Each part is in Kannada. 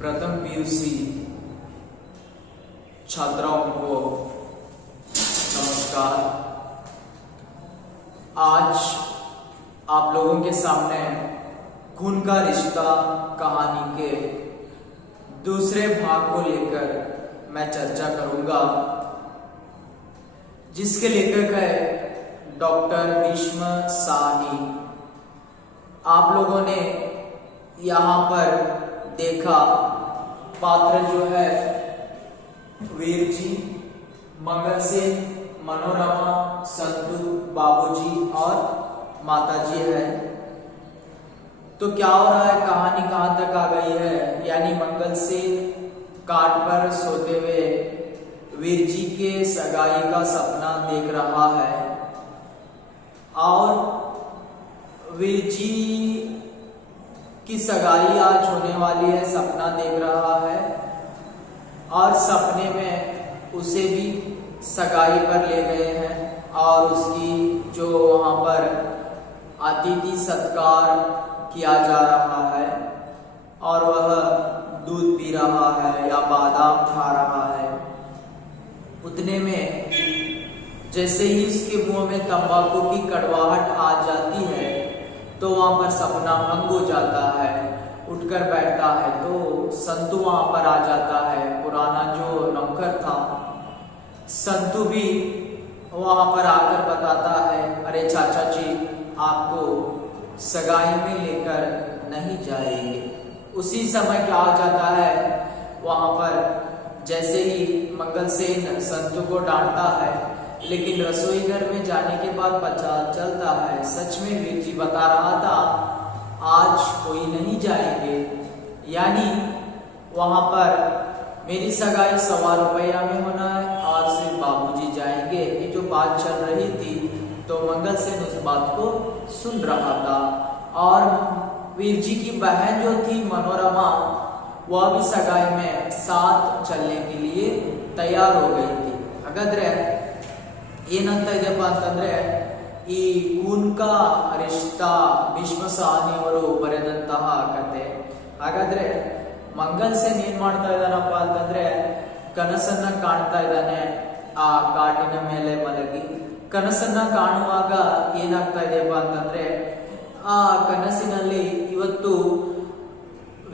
प्रथम पीयूसी छात्राओं को नमस्कार। आज आप लोगों के सामने खून का रिश्ता कहानी के दूसरे भाग को लेकर मैं चर्चा करूंगा, जिसके लेखक है डॉक्टर भीष्म साहनी। आप लोगों ने यहाँ पर देखा पात्र जो है वीर जी, मंगल सेन, मनोरमा, संतु, बाबूजी और माताजी है। तो क्या हो रहा है, कहानी कहां तक आ गई है, यानी मंगल सेन काट पर सोते हुए वीर जी के सगाई का सपना देख रहा है और वीर जी की सगाई आज होने वाली है, सपना देख रहा है और सपने में उसे भी सगाई पर ले गए हैं और उसकी जो वहां पर अतिथि सत्कार किया जा रहा है और वह दूध पी रहा है या बादाम खा रहा है। उतने में जैसे ही उसके मुंह में तंबाकू की कड़वाहट आ जाती है तो वहां पर सपना भंग हो जाता है। उठकर बैठता है तो संतु वहां पर आ जाता है, पुराना जो नौकर था। संतु भी वहां पर आकर बताता है, अरे चाचा जी, आपको सगाई में लेकर नहीं जाएंगे। उसी समय क्या हो जाता है, वहां पर जैसे ही मंगल सेन संतु को डांटता है, लेकिन रसोई घर में जाने के बाद पता चलता है सच में वीर जी बता रहा था आज कोई नहीं जाएंगे, यानी वहां पर मेरी सगाई ₹1.25 में होना है और सिर्फ बाबूजी जाएंगे। ये जो बात चल रही थी तो मंगल सेन उस बात को सुन रहा था और वीर जी की बहन जो थी मनोरमा, वह भी सगाई में साथ चलने के लिए तैयार हो गई थी। हागाದ್ರೆ ಏನಂತ ಇದೆಯಪ್ಪ ಅಂತಂದ್ರೆ, ಈ ಕೂನ್ ಕಾ ರಿಶ್ತಾ ಭೀಷ್ಮ ಸಾಹನಿಯವರು ಬರೆದಂತಹ ಕತೆ। ಹಾಗಾದ್ರೆ ಮಂಗಲ್ ಸೇನ್ ಏನ್ ಮಾಡ್ತಾ ಇದ್ದಾನಪ್ಪ ಅಂತಂದ್ರೆ, ಕನಸನ್ನ ಕಾಣ್ತಾ ಇದ್ದಾನೆ ಆ ಕಾಟಿನ ಮೇಲೆ ಮಲಗಿ। ಕನಸನ್ನ ಕಾಣುವಾಗ ಏನಾಗ್ತಾ ಇದೆಯಪ್ಪ ಅಂತಂದ್ರೆ, ಆ ಕನಸಿನಲ್ಲಿ ಇವತ್ತು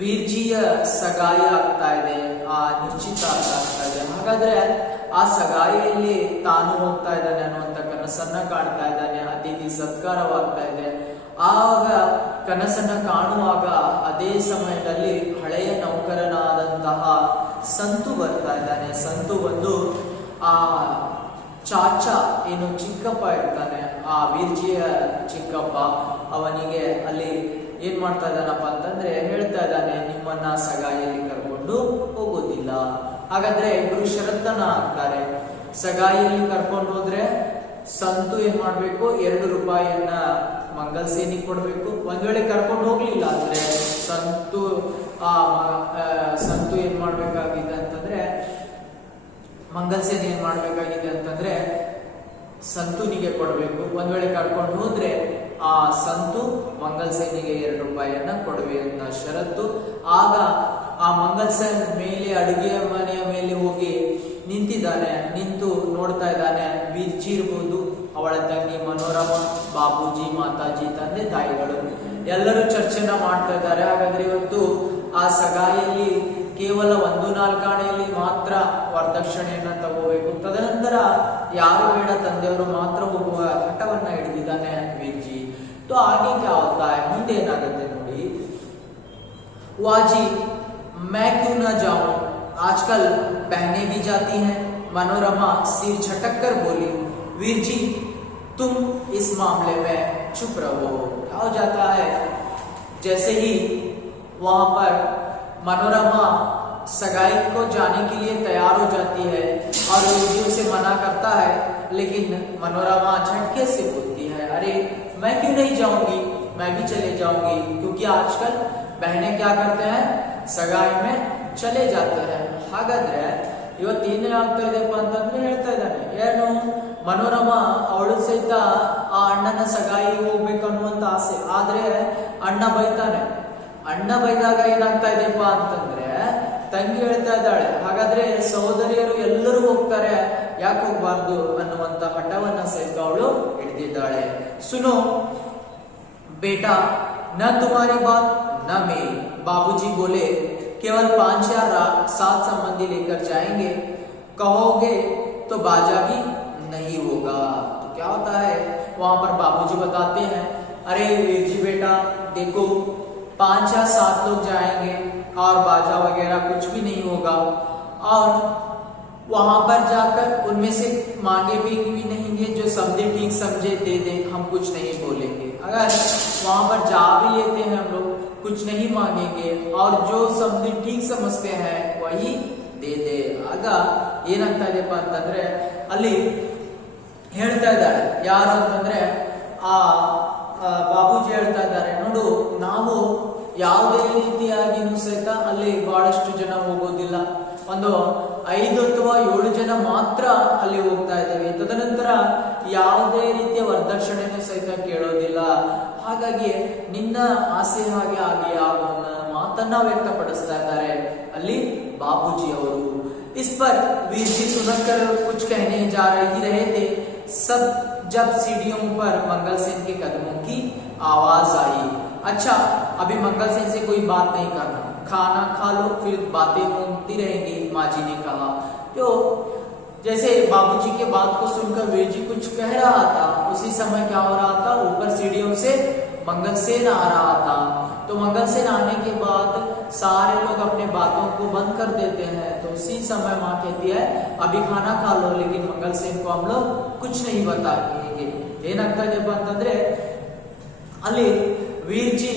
ವೀರ್ಜಿಯ ಸಗಾಯಿ ಆಗ್ತಾ ಇದೆ, ಆ ನಿಶ್ಚಿತಾರ್ಥ ಆಗ್ತಾ ಇದೆ। ಹಾಗಾದ್ರೆ ಆ ಸಗಾಯಿಯಲ್ಲಿ ತಾನು ಹೋಗ್ತಾ ಇದ್ದಾನೆ ಅನ್ನುವಂತ ಕನಸನ್ನ ಕಾಣ್ತಾ ಇದ್ದಾನೆ, ಅತಿಥಿ ಸತ್ಕಾರವಾಗ್ತಾ ಇದೆ। ಆವಾಗ ಕನಸನ್ನ ಕಾಣುವಾಗ ಅದೇ ಸಮಯದಲ್ಲಿ ಹಳೆಯ ನೌಕರನಾದಂತಹ ಸಂತು ಬರ್ತಾ ಇದ್ದಾನೆ। ಸಂತು ಬಂದು ಆ ಚಾಚಾ ಏನು ಚಿಕ್ಕಪ್ಪ ಇರ್ತಾನೆ, ಆ ವೀರ್ಜಿಯ ಚಿಕ್ಕಪ್ಪ, ಅವನಿಗೆ ಅಲ್ಲಿ ಏನ್ ಮಾಡ್ತಾ ಇದ್ದಾನಪ್ಪ ಅಂತಂದ್ರೆ ಹೇಳ್ತಾ ಇದ್ದಾನೆ, ನಿಮ್ಮನ್ನ ಸಗಾಯಿಯಲ್ಲಿ ಕರ್ಕೊಂಡು ಹೋಗೋದಿಲ್ಲ। ಹಾಗಾದ್ರೆ ಇಬ್ರು ಷರತ್ತನ್ನ ಹಾಕ್ತಾರೆ, ಸಗಾಯಿಯಲ್ಲಿ ಕರ್ಕೊಂಡು ಹೋದ್ರೆ ಸಂತು ಏನ್ ಮಾಡ್ಬೇಕು, ₹2 ಮಂಗಲ್ ಸೇನಿಗೆ ಕೊಡ್ಬೇಕು। ಒಂದ್ ವೇಳೆ ಕರ್ಕೊಂಡು ಹೋಗ್ಲಿಲ್ಲ ಅಂದ್ರೆ ಸಂತು ಏನ್ ಮಾಡ್ಬೇಕಾಗಿದೆ ಅಂತಂದ್ರೆ, ಮಂಗಲ್ ಸೇನ್ ಏನ್ ಮಾಡ್ಬೇಕಾಗಿದೆ ಅಂತಂದ್ರೆ ಸಂತುನಿಗೆ ಕೊಡ್ಬೇಕು। ಒಂದ್ ವೇಳೆ ಕರ್ಕೊಂಡು ಹೋದ್ರೆ ಆ ಸಂತು ಮಂಗಲ್ ಸೇನಿಗೆ ₹2 ಕೊಡುವೆ ಅಂತ ಷರತ್ತು। ಆಗ ಆ ಮಂಗಲ್ ಸೇನ್ ಮೇಲೆ ಅಡುಗೆಯ ಮನೆಯ ಮೇಲೆ ಹೋಗಿ ನಿಂತಿದ್ದಾನೆ, ನಿಂತು ನೋಡ್ತಾ ಇದ್ದಾನೆ। ವೀರ್ಜಿ ಇರ್ಬೋದು, ಅವಳ ತಂಗಿ ಮನೋರಮಾ, ಬಾಬೂಜಿ, ಮಾತಾಜಿ, ತಂದೆ ತಾಯಿಗಳು ಎಲ್ಲರೂ ಚರ್ಚೆನ ಮಾಡ್ತಾ ಇದ್ದಾರೆ। ಹಾಗಾದ್ರೆ ಇವತ್ತು ಆ ಸಗಾಯಿಯಲ್ಲಿ ಕೇವಲ 1/4 ಮಾತ್ರ ವರದಕ್ಷಿಣೆಯನ್ನ ತಗೋಬೇಕು, ತದನಂತರ ಯಾರು ಬೇಡ ತಂದೆಯವರು ಮಾತ್ರ ಹೋಗುವ ಹಠವನ್ನ ಹಿಡಿದಿದ್ದಾನೆ ವೀರ್ಜಿ। तो आगे क्या होता है, ಮುಂದೆ ಏನಾಗುತ್ತೆ ನೋಡಿ। वाजी मैं क्यों ना जाऊं, आजकल बहनें भी जाती हैं। मनोरमा सिर झटक कर बोली, वीर जी तुम इस मामले में चुप रहो। क्या हो जाता है, जैसे ही वहां पर मनोरमा सगाई को जाने के लिए तैयार हो जाती है और वीर जी उसे मना करता है, लेकिन मनोरमा झटके से बोलती है, अरे मैं क्यों नहीं जाऊंगी, मैं भी चले जाऊंगी। क्योंकि आजकल बहनें क्या करते हैं, सगाई में चले जाते हैं। ಹಾಗಾದ್ರೆ ಇವತ್ತೇನಾಗ್ತಾ ಇದೆಪ್ಪ ಅಂತಂದ್ರೆ ಹೇಳ್ತಾ ಇದ್ದಾನೆ, ಏನು ಮನೋರಮಾ ಅವಳು ಸಹಿತ ಆ ಅಣ್ಣನ ಸಗಾಯಿಗೆ ಹೋಗ್ಬೇಕು ಅನ್ನುವಂತ ಆಸೆ, ಆದ್ರೆ ಅಣ್ಣ ಬೈತಾನೆ, ಅಣ್ಣ ಬೈದಾಗ ಏನಾಗ್ತಾ ಇದೆಯಪ್ಪ ಅಂತಂದ್ರೆ ತಂಗಿ ಹೇಳ್ತಾ ಇದ್ದಾಳೆ, ಹಾಗಾದ್ರೆ ಸಹೋದರಿಯರು ಎಲ್ಲರೂ ಹೋಗ್ತಾರೆ, ಯಾಕೆ ಹೋಗ್ಬಾರ್ದು ಅನ್ನುವಂತ ಹಠವನ್ನ ಸಹಿತ ಅವಳು ಹಿಡಿದಿದ್ದಾಳೆ. ಸುನೋ बेटा, न तुम्हारी बात न मेरी। बाबूजी बोले, केवल 5 या 7 संबंधी लेकर जाएंगे, कहोगे तो बाजा भी नहीं होगा। तो क्या होता है, वहां पर बाबूजी बताते हैं, अरे वीर जी बेटा देखो, 5 या 7 लोग जाएंगे और बाजा वगैरह कुछ भी नहीं होगा, और वहां पर जाकर उनमें से मांगे भी नहीं, जो समझे ठीक समझे दे दे, हम कुछ नहीं बोलेंगे। अगर वहां पर जा भी लेते हैं हम लोग, कुछ नहीं मांगेंगे और जो समझे ठीक समझते हैं वही दे दे। ಆಗ ಏನಾಗ್ತಾ ಇದೆಯಪ್ಪ ಅಂತಂದ್ರೆ ಅಲ್ಲಿ ಹೇಳ್ತಾ ಇದ್ದಾಳೆ, ಯಾರು ಅಂತಂದ್ರೆ ಆ ಬಾಬೂಜಿ ಹೇಳ್ತಾ ಇದ್ದಾರೆ, ನೋಡು ನಾವು ಯಾವುದೇ ರೀತಿಯಾಗಿನೂ ಸಹಿತ ಅಲ್ಲಿ ಬಹಳಷ್ಟು ಜನ ಹೋಗೋದಿಲ್ಲ, ಒಂದು 5 ಅಥವಾ 7 ಜನ ಮಾತ್ರ ಅಲ್ಲಿ ಹೋಗ್ತಾ ಇದ್ದೇವೆ, ತದನಂತರ ಯಾವುದೇ ರೀತಿಯ ವರದಕ್ಷಿಣೆಯನ್ನು ಸಹಿತ ಕೇಳೋದಿಲ್ಲ, ಹಾಗಾಗಿ ನಿನ್ನ ಆಸೆ ಹಾಗೆ ಆಗಿ ಆಗುವ ಮಾತನ್ನ ವ್ಯಕ್ತಪಡಿಸ್ತಾ ಇದ್ದಾರೆ ಅಲ್ಲಿ बाबूजी ಅವರು। इस पर वीर जी सुनकर कुछ कहने जा रहे थे, सब जब सीढ़ियों पर मंगल सेन के कदमों की आवाज आई। अच्छा, अभी मंगल सेन से कोई बात नहीं करना, खाना खा लो फिर बातें होती रहेंगी, माँ जी ने कहा। तो जैसे बाबूजी के बात को सुनकर वीर जी कुछ कह रहा था, उसी समय क्या हो रहा था, ऊपर सीढ़ियों से मंगल सेन आ रहा था। तो मंगल सेन आने के बाद सारे लोग अपने बातों को बंद कर देते हैं, तो उसी समय माँ कहती है, अभी खाना खा लो लेकिन मंगल सेन को हम लोग कुछ नहीं बताएंगे। ಏನಾಗ್ತಾ ಇದೆಯಪ್ಪ ಅಂತಂದ್ರೆ ಅಲ್ಲಿ ವೀರ್ಜಿ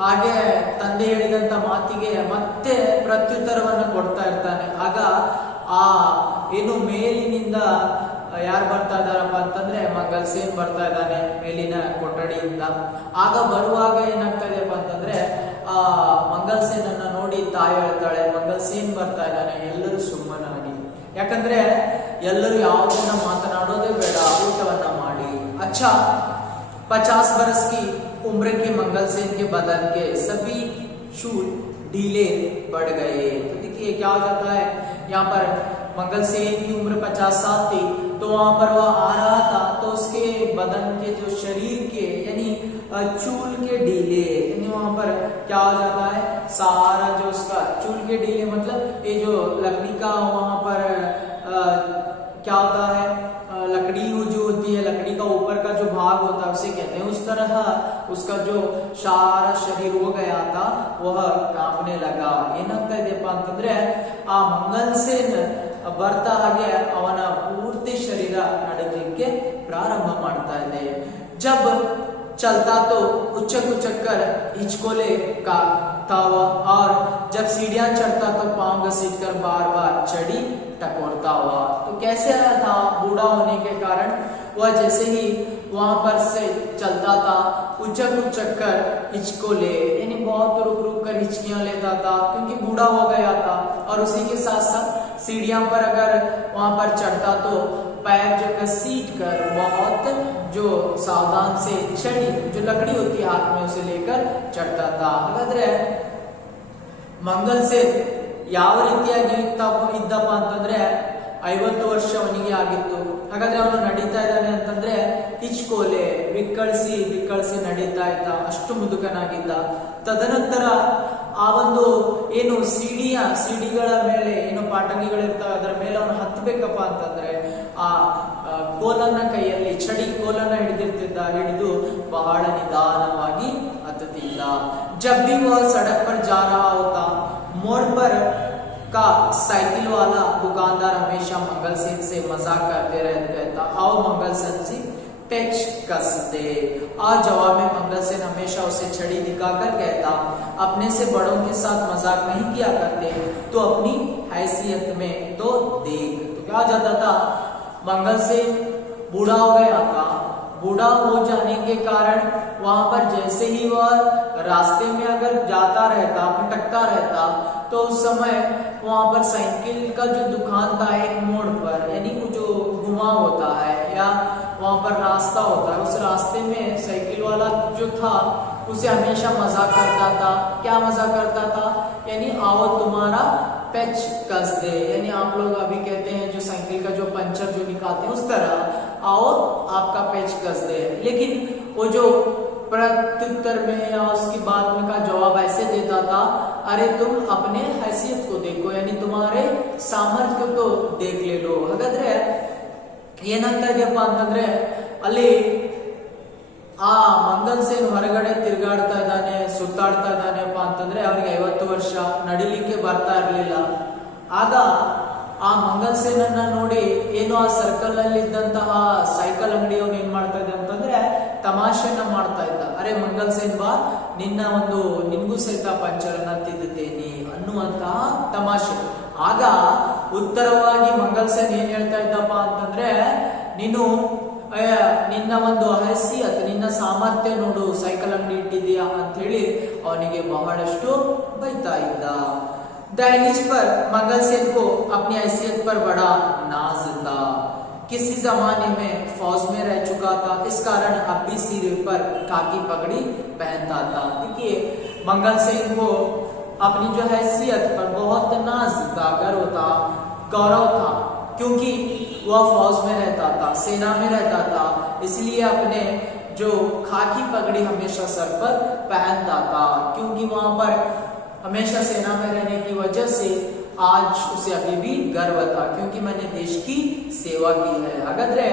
ಹಾಗೆ ತಂದೆ ಹೇಳಿದಂತ ಮಾತಿಗೆ ಮತ್ತೆ ಪ್ರತ್ಯುತ್ತರವನ್ನು ಕೊಡ್ತಾ ಇರ್ತಾನೆ। ಆಗ ಆ ಏನು ಮೇಲಿನಿಂದ ಯಾರು ಬರ್ತಾ ಇದಾರಪ್ಪ ಅಂತಂದ್ರೆ ಮಂಗಲ್ ಸೇನ್ ಬರ್ತಾ ಇದ್ದಾನೆ ಮೇಲಿನ ಕೊಠಡಿಯಿಂದ। ಆಗ ಬರುವಾಗ ಏನಾಗ್ತಾ ಇದೆಯಪ್ಪ ಅಂತಂದ್ರೆ ಆ ಮಂಗಲ್ ಸೇನ್ ಅನ್ನ ನೋಡಿ ತಾಯಿ ಹೇಳ್ತಾಳೆ, ಮಂಗಲ್ ಸೇನ್ ಬರ್ತಾ ಇದ್ದಾನೆ, ಎಲ್ಲರೂ ಸುಮ್ಮನಾಗಿ, ಯಾಕಂದ್ರೆ ಎಲ್ಲರೂ ಯಾವುದನ್ನ ಮಾತನಾಡೋದೇ ಬೇಡ, ಊಟವನ್ನ ಮಾಡಿ। अच्छा, 50 बरस की उम्र के मंगल सेन के बदन के सभी शूल ढीले बढ़ गए। तो देखिए क्या हो जाता है, यहाँ पर मंगल सेन की उम्र 50 साल थी, तो वहां पर वह आ रहा था, तो उसके बदन के जो शरीर के यानी चूल के ढीले, यानी वहां पर क्या हो जाता है, सारा जो उसका चूल के ढीले मतलब ये जो लकड़ी का वहां पर क्या होता है, लकड़ी जो होती है, लकड़ी का ऊपर का जो भाग होता है उसे कहते हैं, उस तरह उसका जो सारा शरीर हो गया था वह कांपने लगा। ಏನಾಗ್ತಾ ಇದೆಯಪ್ಪ ಅಂತಂದ್ರೆ ಆ ಮಂಗಲ್ ಸೇನ್ ಬರ್ತಾ ಹಾಗೆ ಅವನ ಪೂರ್ತಿ ಶರೀರ ನಡುಗಲಿಕ್ಕೆ ಪ್ರಾರಂಭ ಮಾಡ್ತಾ ಇದೆ। जब चलता तो उचक उचक कर हिचकोले काटता हुआ, और जब सीढ़ियां चढ़ता तो पांव घसीट कर बार बार चढ़ी टकोरता हुआ। तो कैसे आया था, बूढ़ा होने के कारण वह जैसे ही वहां पर से चलता था, उचक उचक कर हिचकोले यानी बहुत रुक रुक कर हिचकियां लेता था, क्योंकि बूढ़ा हो गया था, और उसी के साथ साथ सीढ़ियां पर अगर वहां पर चढ़ता तो पैर जो घसीट कर बहुत जो सावधान से छड़ी जो लकड़ी होती है हाथ में उसे लेकर चढ़ता था। हाಗಾದ್ರೆ ಮಂಗಲ್ ಸೇನ್ ಯಾವ ರೀತಿಯಾಗಿ ಇದ್ದಪ್ಪ ಅಂತಂದ್ರೆ 50 ವರ್ಷ ಅವನಿಗೆ ಆಗಿತ್ತು। ಹಾಗಾದ್ರೆ ಅವನು ನಡೀತಾ ಇದ್ದಾನೆ ಅಂತಂದ್ರೆ ಹಿಚ್ಕೋಲೆ ಬಿಕ್ಕಳಿಸಿ ನಡೀತಾ ಇದ್ದ, ಅಷ್ಟು ಮುದುಕನಾಗಿದ್ದ। ತದನಂತರ ಆ ಒಂದು ಏನು ಸಿಡಿಗಳ ಮೇಲೆ ಏನು ಪಾಟಂಗಿಗಳಿರ್ತಾವೆ ಅದರ ಮೇಲೆ ಅವನು ಹತ್ತಬೇಕಪ್ಪ ಅಂತಂದ್ರೆ ಆ ಕೋಲನ್ನ ಕೈಯಲ್ಲಿ छड़ी ಕೋಲನ್ನ ಹಿಡಿದು ಬಹಳ ನಿಧಾನವಾಗಿ ಹತ್ತುತ್ತಿದ್ದ। जब भी वह सड़क पर जा रहा होता, मोड़ पर का साइकिल वाला दुकानदार हमेशा मंगल सेन से मजाक करते रहता था, आओ मंगल सेन जी पेच कस दे। और जवाब में मंगल सेन हमेशा उसे छड़ी दिखाकर कहता, अपने से बड़ों के साथ मजाक नहीं किया करते, तो अपनी हैसियत में तो देख। तो क्या जाता था, मंगल सेन बूढ़ा हो गया था, बूढ़ा हो जाने के कारण वहां पर जैसे ही वह रास्ते में अगर जाता रहता, भटकता रहता, तो उस समय वहां पर साइकिल का जो दुकान था एक मोड़ पर, यानी वो जो घुमा होता है या वहां पर रास्ता होता है, उस रास्ते में साइकिल वाला जो था उसे हमेशा मजाक करता था। क्या मजाक करता था? यानी आओ तुम्हारा पैच कस दे, यानी आप लोग अभी कहते हैं जो साइकिल का जो पंचर जो निकालते हैं उस तरह आओ आपका पैच कस दे। लेकिन वो जो प्रत्युत्तर में या उसकी बात में का जवाब ऐसे देता था, अरे तुम अपने हैसियत को देखो, यानी तुम्हारे सामर्थ्य को तो देख ले लो। हाಗಾದ್ರೆ ಏನಾಗ್ತಾ ಇದೆಯಪ್ಪ ಅಂತಂದ್ರೆ ಅಲ್ಲಿ ಆ ಮಂಗಲ್ ಸೇನ್ ಹೊರಗಡೆ ತಿರುಗಾಡ್ತಾ ಇದ್ದಾನೆ, ಸುತ್ತಾಡ್ತಾ ಇದ್ದಾನೆಪ್ಪ ಅಂತಂದ್ರೆ ಅವನಿಗೆ 50 ವರ್ಷ, ನಡಿಲಿಕ್ಕೆ ಬರ್ತಾ ಇರ್ಲಿಲ್ಲ. ಆಗ ಆ ಮಂಗಲ್ ಸೇನ್ ಅನ್ನ ನೋಡಿ ಏನು ಆ ಸರ್ಕಲ್ ಅಲ್ಲಿ ಇದ್ದಂತಹ ಸೈಕಲ್ ಅಂಗಡಿಯವನು ಏನ್ ಮಾಡ್ತಾ ಇದ್ದ ಅಂತಂದ್ರೆ ತಮಾಷೆನ ಮಾಡ್ತಾ ಇದ್ದ. ಅರೆ ಮಂಗಲ್ ಸೇನ್ ಬಾ, ನಿನ್ಗೂ ಸಹಿತ ಪಂಚರ್ ಅನ್ನ ತಿದ್ದುತ್ತೇನೆ ಅನ್ನುವಂತಹ ತಮಾಷೆ. ಆಗ ಉತ್ತರವಾಗಿ ಮಂಗಲ್ ಸೇನ್ ಏನ್ ಹೇಳ್ತಾ ಇದ್ದಪ್ಪ ಅಂತಂದ್ರೆ, ನೀನು ನಿನ್ನ ಒಂದು ಹೈಸಿಯತ್, ನಿನ್ನ ಸಾಮರ್ಥ್ಯ ನೋಡು, ಸೈಕಲ್ ಅಂಗಡಿ ಇಟ್ಟಿದೀಯಾ ಅಂತ ಹೇಳಿ ಅವನಿಗೆ ಬಹಳಷ್ಟು ಬೈತಾ ಇದ್ದ. दहलीज पर मंगल सेन को अपनी हैसियत पर बड़ा नाज था। किसी जमाने में फौज में रह चुका था, इस कारण अब भी सिर पर खाकी पगड़ी पहनता था। देखिए मंगल सेन को अपनी जो हैसियत पर बहुत नाज था, गर्व था, गौरव था, क्योंकि वह फौज में रहता था, सेना में रहता था, इसलिए अपने जो खाकी पगड़ी हमेशा सर पर पहनता था। क्योंकि वहां पर हमेशा सेना में रहने की वजह से आज उसे अभी भी गर्व था, क्योंकि मैंने देश की सेवा की है। ಹಾಗಾದ್ರೆ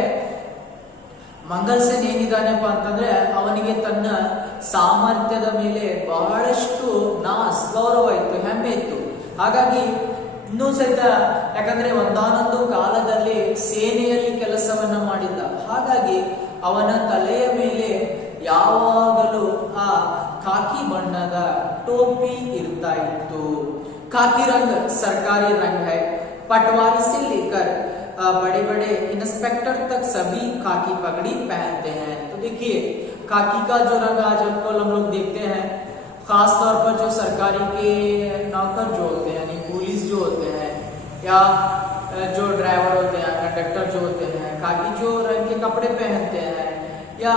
ಮಂಗಲ್ ಸೇನ್ ಏನಿದಾನೆಪ್ಪ ಅಂತಂದ್ರೆ ಅವನಿಗೆ ತನ್ನ ಸಾಮರ್ಥ್ಯದ ಮೇಲೆ ಬಹಳಷ್ಟು ಗೌರವ ಇತ್ತು, ಹೆಮ್ಮೆ ಇತ್ತು. ಹಾಗಾಗಿ ಇನ್ನೂ ಸಹಿತ, ಯಾಕಂದ್ರೆ ಒಂದಾನೊಂದು ಕಾಲದಲ್ಲಿ ಸೇನೆಯಲ್ಲಿ ಕೆಲಸವನ್ನ ಮಾಡಿದ್ದ, ಹಾಗಾಗಿ ಅವನ ತಲೆಯ ಮೇಲೆ ಯಾವಾಗಲೂ ಆ खाकी बಣ್ಣದ टोपी इरता इत्तु। खाकी रंग सरकारी रंग है। पटवारी से लेकर बड़े बड़े इंस्पेक्टर तक सभी खाकी पगड़ी पहनते हैं। तो देखिए खाकी का जो रंग आज हम लोग देखते हैं, खास तौर पर जो सरकारी के नौकर जो होते हैं, यानी पुलिस जो होते हैं या जो ड्राइवर होते हैं, कंडक्टर जो होते हैं, खाकी जो रंग के कपड़े पहनते हैं, या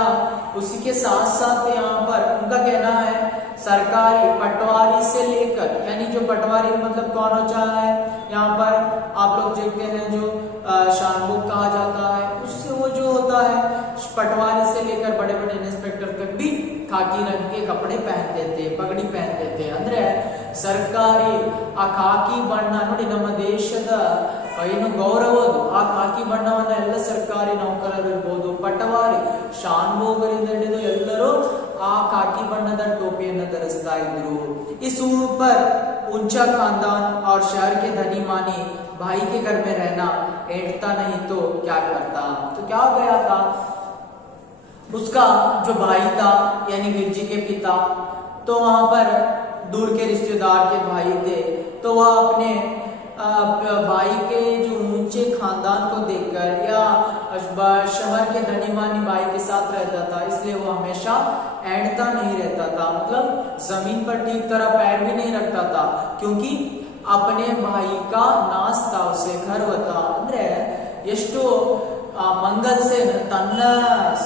उसी के साथ साथ यहाँ पर उनका कहना है सरकारी पटवारी से लेकर, यानी जो पटवारी मतलब कौन होता है, यहाँ पर आप लोग देखते हैं जो शानबुक कहा जाता है, उससे वो जो होता है पटवारी से लेकर बड़े बड़े इंस्पेक्टर तक भी खाकी रंग के कपड़े पहनते थे, पगड़ी पहनते थे। ಅಂದ್ರೆ ಸರ್ಕಾರಿ ಆ ಖಾಕಿ ಬಣ್ಣ ನೋಡಿ, ನಮ್ಮ ದೇಶದ ಏನು ಗೌರವದು ಆ ಖಾಕಿ ಬಣ್ಣವನ್ನ ಎಲ್ಲ ಸರ್ಕಾರಿ ನೌಕರರು ಇರಬಹುದು, ಪಟವಾರಿ ಶಾನ್ಭೋಗರಿಂದ ಹಿಡಿದು ಎಲ್ಲರೂ ಆ ಖಾಕಿ ಬಣ್ಣದ ಟೋಪಿಯನ್ನು ಧರಿಸ್ತಾ ಇದ್ರು। इस ऊपर ऊंचा खानदान और शहर के धनी मानी भाई के घर में रहना ऐंठता नहीं तो क्या करता। तो क्या हो गया था, उसका जो भाई था यानी वीर जी के पिता, तो वहां पर दूर के रिश्तेदार के भाई थे, तो वह अपने भाई के जो ऊंचे खानदान को देखकर या शहर के धनी मानी भाई के साथ रहता था, इसलिए वो हमेशा ऐंठता नहीं रहता था, मतलब जमीन पर ठीक तरह पैर भी नहीं रखता था, क्योंकि अपने भाई का नाश था, उसे गर्व था। ಅಂದ್ರೆ ಎಷ್ಟು ಮಂಗಲ್ ಸೇನ್ ತನ್ನ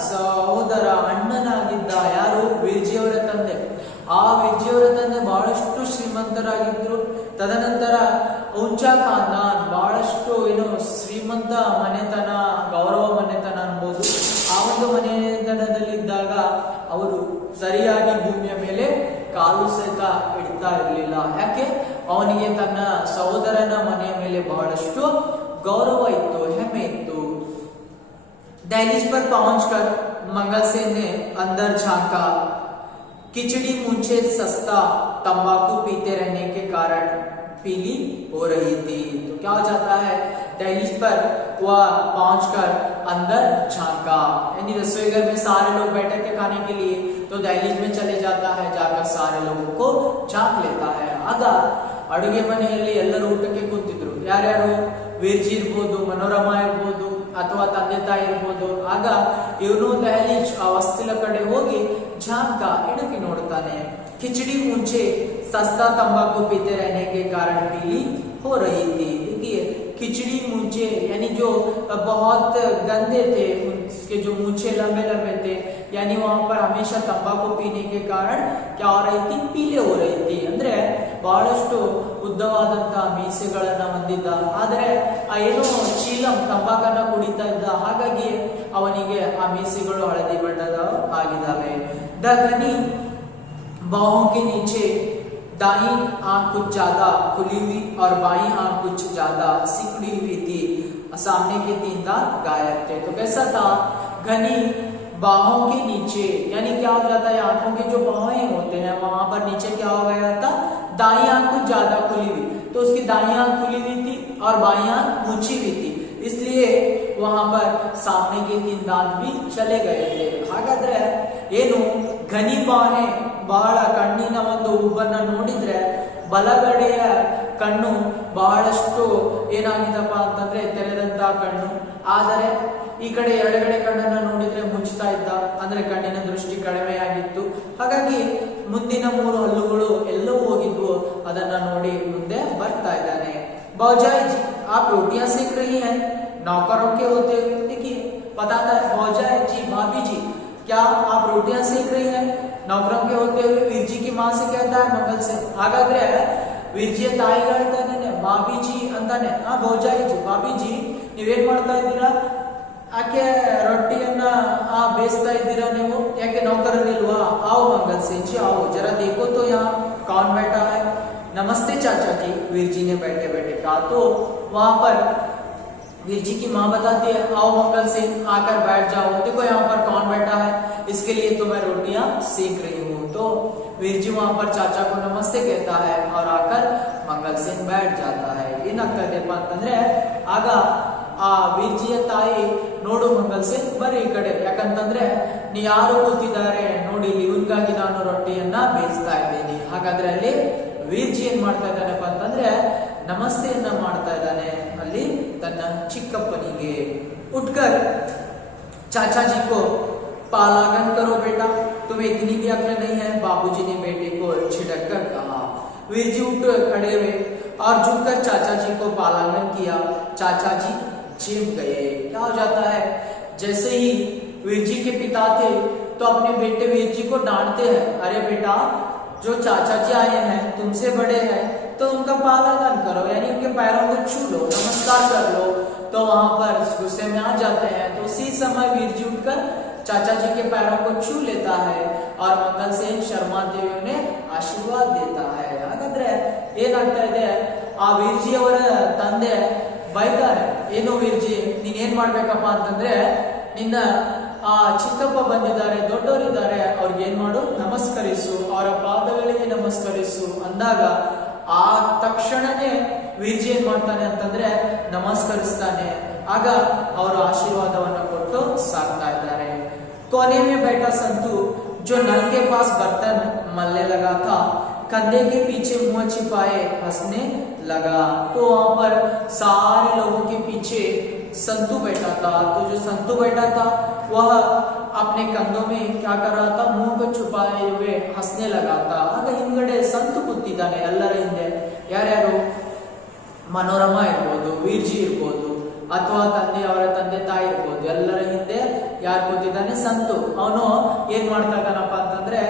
ಸಹೋದರ ಅಣ್ಣನಾಗಿದ್ದ ಯಾರು ವೀರ್ಜಿಯವರ ತಂದೆ, ಆ ವೀರ್ಜಿಯವರ ತಂದೆ ಬಹಳಷ್ಟು ಶ್ರೀಮಂತರಾಗಿದ್ರು। ತದನಂತರ ಊಂಚಾ ಖಾನ್ದಾನ್ ಬಹಳಷ್ಟು ಏನು ಶ್ರೀಮಂತ ಮನೆತನ, ಗೌರವ ಮನೆತನ ಅನ್ಬೋದು, ಆ ಒಂದು ಮನೆತನದಲ್ಲಿದ್ದಾಗ ಅವರು ಸರಿಯಾಗಿ ಭೂಮಿಯ ಮೇಲೆ ಕಾಲು ಸಹಿತ ಇಡ್ತಾ ಇರಲಿಲ್ಲ। ಯಾಕೆ? ಅವನಿಗೆ ತನ್ನ ಸಹೋದರನ ಮನೆಯ ಮೇಲೆ ಬಹಳಷ್ಟು गौरव इत्तो, हेमे इत्तो। दहलीज पर पहुंचकर मंगल सेन ने अंदर झांका। खिचड़ी मुझे सस्ता तंबाकू पीते रहने के कारण पीली हो रही थी। तो क्या हो जाता है, दहलीज पर वह पहुंचकर अंदर झांका, यानी रसोई घर में सारे लोग बैठे थे खाने के लिए, तो दहलीज में चले जाता है, जाकर सारे लोगों को झांक लेता है। आಗ ಅಡುಗೆ ಮನೆಯಲ್ಲಿ ಎಲ್ಲರೂ ಊಟಕ್ಕೆ ಕೂತಿದ್ರು, ಯಾರ್ಯಾರು ವೀರ್ಜಿ ಇರ್ಬೋದು, ಮನೋರಮಾ ಇರ್ಬೋದು, ಅಥವಾ ತಂದೆ ತಾಯಿ ಇರ್ಬೋದು। ಆಗ ಇವನು ದಹಲೀಜ್ ಆ ವಸ್ತುಲ ಕಡೆ ಹೋಗಿ झांक इड़की नोड़ताने। खिचड़ी मुझे सस्ता तंबाकू पीते रहने के कारण पीली हो रही थी। देखिए खिचड़ी मूंछे यानी जो बहुत गंदे थे, उसके जो मूंछे लंबे लंबे थे, यानी वहां पर हमेशा तंबाकू पीने के कारण क्या हो रही थी, पीले हो रही थी. ಅಂದ್ರೆ ಬಹಳಷ್ಟು ಉದ್ದವಾದಂತಹ ಮೀಸೆಗಳನ್ನ ಹೊಂದಿದ್ದ. ಆದರೆ ಏನು ಚೀಲಂ ತಂಬಾಕನ್ನ ಕುಡಿತಾ ಇದ್ದ, ಹಾಗಾಗಿ ಅವನಿಗೆ ಆ ಮೀಸೆಗಳು ಹಳದಿ ಬಣ್ಣದ ಆಗಿದ್ದಾವೆ. ದ ಘನಿ बाहों के नीचे दाई आंख कुछ ज्यादा खुली हुई और बाई आंख कुछ ज्यादा सिकुड़ी हुई थी. सामने के 3 दांत गायब थे. तो कैसा था, घनी बाहों के नीचे, यानी क्या हो जाता है, आंखों के जो बाहें होते हैं वहां पर नीचे क्या हो गया था, दाई आंख कुछ ज्यादा खुली हुई. तो उसकी दाई आंख खुली हुई थी और बाई आंख मुछी हुई थी, इसलिए वहां पर सामने के 3 दांत भी चले गए थे. ಹಾಗಾದ್ರೆ ಏನು ಘನಿ ಬಾಹೆ, ಬಹಳ ಕಣ್ಣಿನ ಒಂದು ಉಬ್ಬನ್ನ ನೋಡಿದ್ರೆ ಬಲಗಡೆಯ ಕಣ್ಣು ಬಹಳಷ್ಟು ಏನಾಗಿದಪ್ಪ ಅಂತಂದ್ರೆ ತೆರೆದಂತಹ ಕಣ್ಣು. ಆದರೆ ಈ ಕಡೆ ಎಡಗಡೆ ಕಣ್ಣನ್ನ ನೋಡಿದ್ರೆ ಮುಚ್ಚುತ್ತಾ ಇದ್ದ, ಅಂದ್ರೆ ಕಣ್ಣಿನ ದೃಷ್ಟಿ ಕಡಿಮೆಯಾಗಿತ್ತು. ಹಾಗಾಗಿ ಮುಂದಿನ 3 ಹಲ್ಲುಗಳು ಎಲ್ಲವೂ ಹೋಗಿದ್ವು, ಅದನ್ನ ನೋಡಿ ಮುಂದೆ ಬರ್ತಾ ಇದ್ದಾನೆ. बौजाई जी आप रोटियां सेक रही हैं नौकरों के होते हुए. देखिए बताता है बौजाई जी, भाभी जी क्या आप रोटियां सेक रही हैं नौकरों के होते हुए. वीर जी की माँ से कहता है मंगल से. ಹಾಗಾದ್ರೆ ವೀರ್ಜಿಯ ತಾಯಿ ಹೇಳ್ತಾ ಇದ್ದಾನೆ ಭಾಬಿ ಜಿ ಅಂತಾನೆ. ಬೌಜಾಯಿ ಜಿ, ಭಾಬಿ ಜಿ ನೀವೇನ್ ಮಾಡ್ತಾ ಇದ್ದೀರಾ, ಯಾಕೆ ರೊಟ್ಟಿಯನ್ನ ಬೇಯಿಸ್ತಾ ಇದ್ದೀರಾ ನೀವು, ಯಾಕೆ ನೌಕರರಿಲ್ವಾ. आओ मंगल से जी आओ जरा देखो तो यहाँ कौन बैठा है. नमस्ते चाचा जी, वीर जी ने बैठे बैठे कहा. तो वहां पर वीर जी की माँ बताती है आओ मंगल से आकर बैठ जाओ, देखो यहाँ पर कौन बैठा है, इसके लिए तो मैं रोटियां सेक रही हूँ. तो वीर जी वहां पर चाचा को नमस्ते कहता है और आकर मंगल सेन बैठ जाता है. ಏನಾಗ್ತದೆಪ್ಪ ಅಂತಂದ್ರೆ ಆಗ ಆ ವೀರ್ಜಿಯ ತಾಯಿ ನೋಡು ಮಂಗಲ್ ಸೇನ್ ಬರೀ ಈ ಕಡೆ, ಯಾಕಂತಂದ್ರೆ ನೀ ಯಾರು ಕೂತಿದ್ದಾರೆ ನೋಡಿ, ಇವನ್ಗಾಗಿ ನಾನು ರೊಟ್ಟಿಯನ್ನ ಬೇಯಿಸ್ತಾ ಇದ್ದೀನಿ. ಹಾಗಾದ್ರೆ ಅಲ್ಲಿ ವೀರ್ಜಿ ಏನ್ ಮಾಡ್ತಾ ಇದ್ದಾನಪ್ಪ ಅಂತಂದ್ರೆ ನಮಸ್ತೆಯನ್ನ ಮಾಡ್ತಾ ಇದ್ದಾನೆ ಅಲ್ಲಿ ತನ್ನ ಚಿಕ್ಕಪ್ಪನಿಗೆ. ಉಟ್ಕರ್ चाचा जी को पालागन करो बेटा, तुम्हें इतनी भी अक्ल नहीं है, बाबूजी ने बेटे को छिड़क कर कहा. वीर जी उठ खड़े हुए और झुककर चाचा जी को पालागन किया. चाचा जी चिप गए. क्या हो जाता है, जैसे ही वीर जी के पिता थे तो अपने बेटे वीर जी को डांटते हैं, अरे बेटा जो चाचा जी आए हैं तुमसे बड़े हैं तो उनका पालागन करो, यानी उनके पैरों को छू लो, नमस्कार कर लो. तो वहां पर गुस्से में आ जाते हैं. तो उसी समय वीर जी उठकर चाचा जी के पैरों को छू लेता है और मंगल सेन शर्माते हुए उन्हें आशीर्वाद देता है. ಹಾಗಾದ್ರೆ ಏನಾಗ್ತಾ ಇದೆ, ಆ ವೀರ್ಜಿ ಅವರ ತಂದೆ ಬೈತಾರೆ, ಏನು ವೀರ್ಜಿ ನೀನ್ ಏನ್ ಮಾಡ್ಬೇಕಪ್ಪ ಅಂತಂದ್ರೆ ನಿನ್ನ ಆ ಚಿಕ್ಕಪ್ಪ ಬಂದಿದ್ದಾರೆ, ದೊಡ್ಡವರಿದ್ದಾರೆ, ಅವ್ರಿಗೆ ಏನ್ ಮಾಡು, ನಮಸ್ಕರಿಸು, ಅವರ ಪಾದಗಳಿಗೆ ನಮಸ್ಕರಿಸು ಅಂದಾಗ ಆ ತಕ್ಷಣನೇ ವೀರ್ಜಿ ಏನ್ ಮಾಡ್ತಾನೆ ಅಂತಂದ್ರೆ ನಮಸ್ಕರಿಸ್ತಾನೆ. ಆಗ ಅವರು ಆಶೀರ್ವಾದವನ್ನ ಕೊಟ್ಟು ಸಾಕ್ತಾ ಇದ್ದಾರೆ. कोने में बैठा संतू जो नल के पास बर्तन मलने लगा था कंधे के पीछे मुंह छिपाए हंसने लगा. तो वहां पर सारे लोगों के पीछे संतू बैठा था. तो जो संतू बैठा था वह अपने कंधों में क्या कर रहा था, मुंह को छुपाए हुए हंसने लगा था. ಆಗ ಹಿಂಗಡೆ ಸಂತು ಕೂತಿದ್ದಾನೆ ಎಲ್ಲರ ಹಿಂದೆ. ಯಾರ್ಯಾರು, ಮನೋರಮ ಇರ್ಬೋದು, ವೀರ್ಜಿ ಇರ್ಬೋದು, ಅಥವಾ ಅವರ ತಂದೆ ತಾಯಿ ಇರ್ಬೋದು, ಎಲ್ಲರ ಹಿಂದೆ ಯಾರು ಕೂತಿದ್ದಾನೆ, ಸಂತು. ಅವನು ಏನ್ ಮಾಡ್ತಾ ಇದ್ದಾನಪ್ಪ ಅಂತಂದ್ರೆ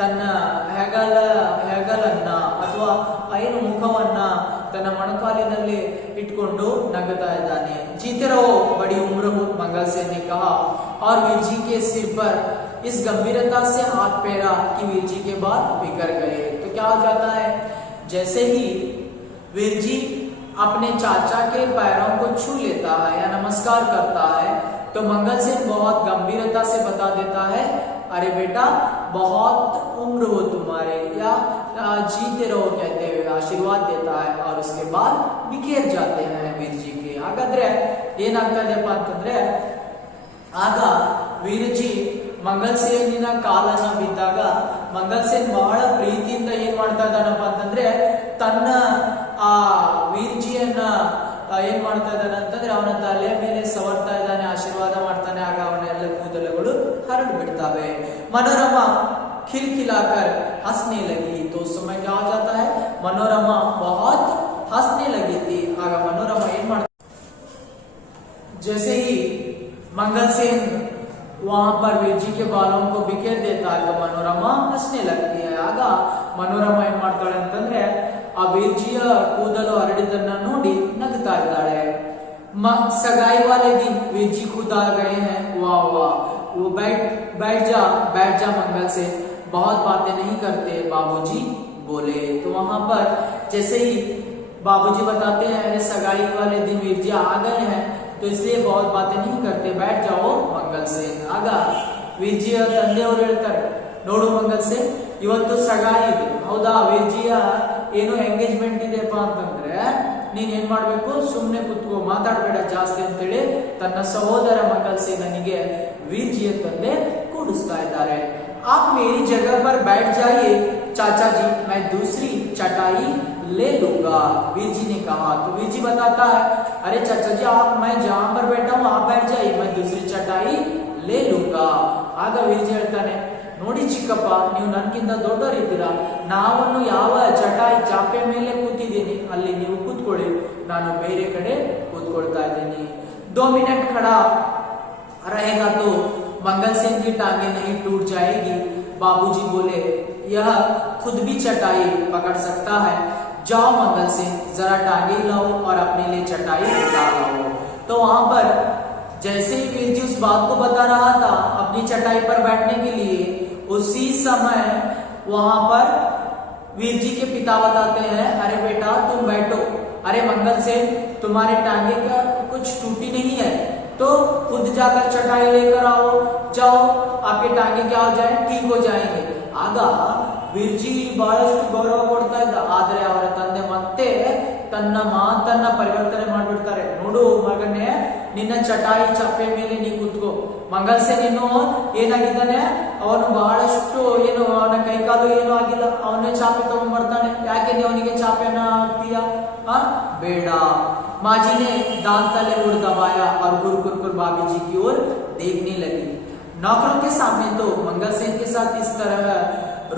ತನ್ನ ಹೆಗಲನ್ನ ಅಥವಾ ಏನು ಮುಖವನ್ನ ತನ್ನ ಮೊಣಕಾಲಿನಲ್ಲಿ ಇಟ್ಕೊಂಡು ನಗುತ್ತಾ ಇದ್ದಾನೆ. जीते रहो बड़ी उम्र हो, मंगल सेन ने कहा और वीर जी के सिर पर इस गंभीरता से हाथ फेरा कि वीर जी के बाल बिखर गए. तो क्या हो जाता है, जैसे ही वीर जी अपने चाचा के पैरों को छू लेता है या नमस्कार करता है तो मंगल सेन बहुत गंभीरता से बता देता है, अरे बेटा बहुत उम्र हो तुम्हारे, या जीते रहो कहते हुए आशीर्वाद देता है और उसके बाद बिखेर जाते हैं वीर जी के. ಹಾಗಾದ್ರೆ ಏನಾಗ್ತಾ ಇದೆಯಪ್ಪ ಅಂತಂದ್ರೆ ಆಗ ವೀರಜಿ ಮಂಗಲ್ ಸೇನಿನ ಕಾಲನ್ನ ಬಿದ್ದಾಗ ಮಂಗಲ್ ಸೇನ್ ಬಹಳ ಪ್ರೀತಿಯಿಂದ ಏನ್ ಮಾಡ್ತಾ ಇದ್ದಾನಪ್ಪ ಅಂತಂದ್ರೆ ತನ್ನ ಆ ವೀರ್ಜಿಯನ್ನ ಏನ್ ಮಾಡ್ತಾ ಇದ್ದಾನೆ ಅಂತಂದ್ರೆ ಅವನ ತಲೆ ಮೇಲೆ ಸವರ್ತಾ ಇದ್ದಾನೆ, ಆಶೀರ್ವಾದ ಮಾಡ್ತಾನೆ. ಆಗ ಅವನ ಎಲ್ಲ ಕೂದಲುಗಳು ಹರಡು ಬಿಡ್ತಾವೆ. मनोरमा खिलखिलाकर हंसने लगी. तो उस समय क्या हो जाता है, मनोरमा बहुत हंसने लगी थी. आगा मनोरमा ಏನ್ ಮಾಡ್ತಾ, जैसे ही मंगल सेन वहां पर वीर जी के बालों को बिखेर देता है तो मनोरमा हंसने लगती है। ಆಗ ಮನೋರಮ ಏನ್ ಮಾಡ್ತಾಳೆ ಅಂತಂದ್ರೆ ಆ ವೀರ್ಜಿಯ ಕೂದಲು ಹರಡಿದ್ದನ್ನ ನೋಡಿ ನಗ್ತಾ ಇದ್ದಾಳೆ। सगाई वाले दिन वीर जी खुद आ गए हैं, वाह वाह, वो बैठ जा मंगल से, बहुत बातें नहीं करते बाबूजी बोले। तो वहां पर जैसे ही बाबूजी बताते हैं अरे सगाई वाले दिन वीर जी आ गए हैं तो इसलिए बहुत बातें नहीं करते, बैठ जाओ मंगल से। ಆಗ ವೀರ್ಜಿಯ ತಂದೆಯವರು ಹೇಳ್ತಾರೆ, ನೋಡು ಮಂಗಲ್ से ಇವತ್ತು ಸಗಾಯಿ ಇದೆ ಹೌದಾ, ವೀರ್ಜಿಯ ಏನು ಎಂಗೇಜ್ಮೆಂಟ್ ಇದೆಪ್ಪ ಅಂತಂದ್ರೆ ನೀನ್ ಏನ್ ಮಾಡ್ಬೇಕು, ಸುಮ್ನೆ ಕುತ್ಕೋ, ಮಾತಾಡ್ಬೇಡ ಜಾಸ್ತಿ ಅಂತೇಳಿ ತನ್ನ ಸಹೋದರ ಮಂಗಲ್ ಸೇನನಿಗೆ ವೀರ್ಜಿಯ ತಂದೆ ಕೂಡಿಸ್ತಾ ಇದ್ದಾರೆ। आप मेरी जगह पर बैठ जाइए चाचा जी, मैं दूसरी चटाई ले लूंगा, वीर जी ने कहा। तो वीर जी बताता है अरे चाचा जी आप, मैं जहां पर बैठा हूं आप बैठ जाइए, मैं दूसरी चटाई ले लूंगा। ಆಗ ವೀರ್ ಜಿ ಹೇಳ್ತಾನೆ, ನೋಡಿ ಚಿಕ್ಕಪ್ಪ, ನೀವು ನನ್ಗಿಂತ ದೊಡ್ಡವರಿದ್ದೀರಾ, ನಾವನ್ನು ಯಾವ ಚಟಾಯಿ ಚಾಪೆ ಮೇಲೆ ಕೂತಿದ್ದೀನಿ ಅಲ್ಲಿ ನೀವು ಕೂತ್ಕೊಳ್ಳಿ, ನಾನು ಬೇರೆ ಕಡೆ ಕೂತ್ಕೊಳ್ತಾ ಇದ್ದೀನಿ। 2 मिनट खड़ा रहेगा तो मंगल सेन की टांगे नहीं टूट जाएगी। बाबूजी बोले यह खुद भी चटाई पकड़ सकता है, जाओ मंगल सेन जरा टांगे लाओ और अपने लिए चटाई उठा लाओ। तो वहां पर जैसे ही वीर जी उस बात को बता रहा था अपनी चटाई पर बैठने के लिए, उसी समय वहां पर वीर जी के पिता बताते हैं अरे बेटा तुम बैठो, अरे मंगल सेन तुम्हारे टांगे का कुछ टूटी नहीं है तो खुद जाकर चटाई लेकर आओ, जाओ आपके टांगे क्या हो जाए, ठीक हो जाएंगे। ಆಗ ವೀರ್ ಜಿ ಬಹಳಷ್ಟು ಗೌರವ ಕೊಡ್ತಾ ಇದ್ದ, ಆದ್ರೆ ಅವರ ತಂದೆ ಮತ್ತೆ ತನ್ನ ಮಾತನ್ನ ಪರಿವರ್ತನೆ ಮಾಡ್ಬಿಡ್ತಾರೆ, ನೋಡು ಮಗನೇ, ನಿನ್ನ ಚಟಾಯಿ ಚಪ್ಪೆ ಮೇಲೆ ನೀ ಕೂತ್ಕೋ, ಮಂಗಲ್ ಸೇನ್ ಏನು ಏನಾಗಿದ್ದಾನೆ, ಅವನು ಬಹಳಷ್ಟು ಏನು ಅವನ ಕೈಕಾಲು ಏನು ಆಗಿಲ್ಲ, ಅವನೇ ಚಾಪೆ ತಗೊಂಡ್ ಬರ್ತಾನೆ, ಯಾಕೆ ನೀವು ಅವನಿಗೆ ಚಾಪೆನ ಹಾಕ್ತೀಯ, ಬೇಡ। माँ जी ने दांत तले मुड़ दबाया और गुरगुर भाभी जी की ओर देखने लगी। नौकरों के सामने तो मंगल सेन के साथ इस तरह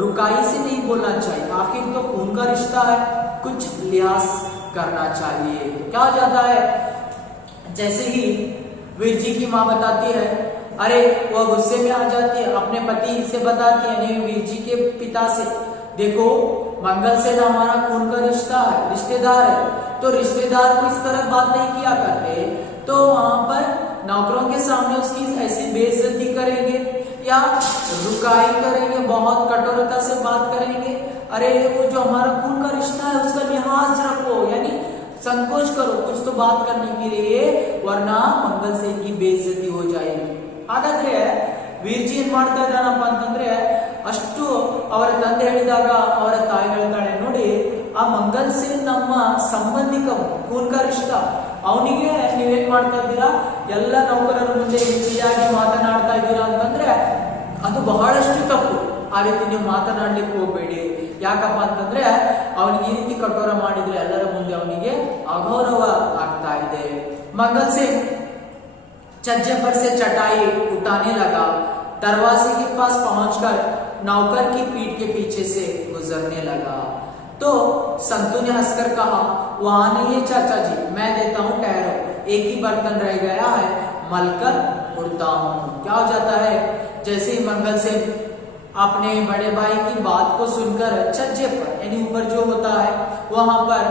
रुकाई से नहीं बोलना चाहिए, आखिर तो खून का रिश्ता है, कुछ लिहाज करना चाहिए। क्या हो जाता है, जैसे ही वीर जी की माँ बताती है, अरे वह गुस्से में आ जाती है, अपने पति से बताती है, यानी वीर जी के पिता से, देखो मंगल सेन हमारा खून का रिश्ता है, रिश्तेदार है, तो रिश्तेदार को इस तरह बात नहीं किया करते। तो वहां पर नौकरों के सामने उसकी ऐसी बेइज्जती करेंगे या रुकाई करेंगे, बहुत कठोरता से बात करेंगे, अरे वो जो हमारा खून का रिश्ता है उसका लिहाज रखो, यानी संकोच करो कुछ तो बात करने के लिए, वरना मंगल सेन की बेइज्जती हो जाएगी। ಹಾಗಾದ್ರೆ ವೀರ್ ಜಿ ಏನ್ ಮಾಡ್ತಾ ಇದ್ದಾನಪ್ಪ ಅಂತಂದ್ರೆ, ಅಷ್ಟು ಅವರ ತಂದೆ ಹೇಳಿದಾಗ ಅವರ ತಾಯಿ ಹೇಳ್ತಾಳೆ, ನೋಡಿ ಆ ಮಂಗಲ್ ಸೇನ್ ನಮ್ಮ ಸಂಬಂಧಿಕ, ಖೂನ್ ಕಾ ರಿಶ್ತಾ, ಅವನಿಗೆ ನೀವೇನ್ ಮಾಡ್ತಾ ಇದ್ದೀರಾ, ಎಲ್ಲ ನೌಕರರ ಮುಂದೆ ಹೆಚ್ಚಿಯಾಗಿ ಮಾತನಾಡ್ತಾ ಇದ್ದೀರಾ ಅಂತಂದ್ರೆ ಅದು ಬಹಳಷ್ಟು ತಪ್ಪು, ಆ ರೀತಿ ನೀವು ಮಾತನಾಡ್ಲಿಕ್ಕೆ ಹೋಗ್ಬೇಡಿ, ಯಾಕಪ್ಪ ಅಂತಂದ್ರೆ ಅವನಿಗೆ ಈ ರೀತಿ ಕಠೋರ ಮಾಡಿದ್ರೆ ಎಲ್ಲರ ಮುಂದೆ ಅವನಿಗೆ ಅಗೌರವ ಆಗ್ತಾ ಇದೆ। ಮಂಗಲ್ ಸೇನ್ छज्जे पर से चटाई उठाने लगा, दरवाजे के पास पहुंचकर नौकर की पीठ के पीछे से गुजरने लगा। तो संतू ने हंसकर कहा, वहां नहीं है चाचा जी, मैं देता हूं, ठहरो, एक ही बर्तन रह गया है, मलकर उड़ता हूं। क्या हो जाता है, जैसे ही मंगल सेन अपने बड़े भाई की बात को सुनकर छज्जे पर यानी ऊपर जो होता है वहां पर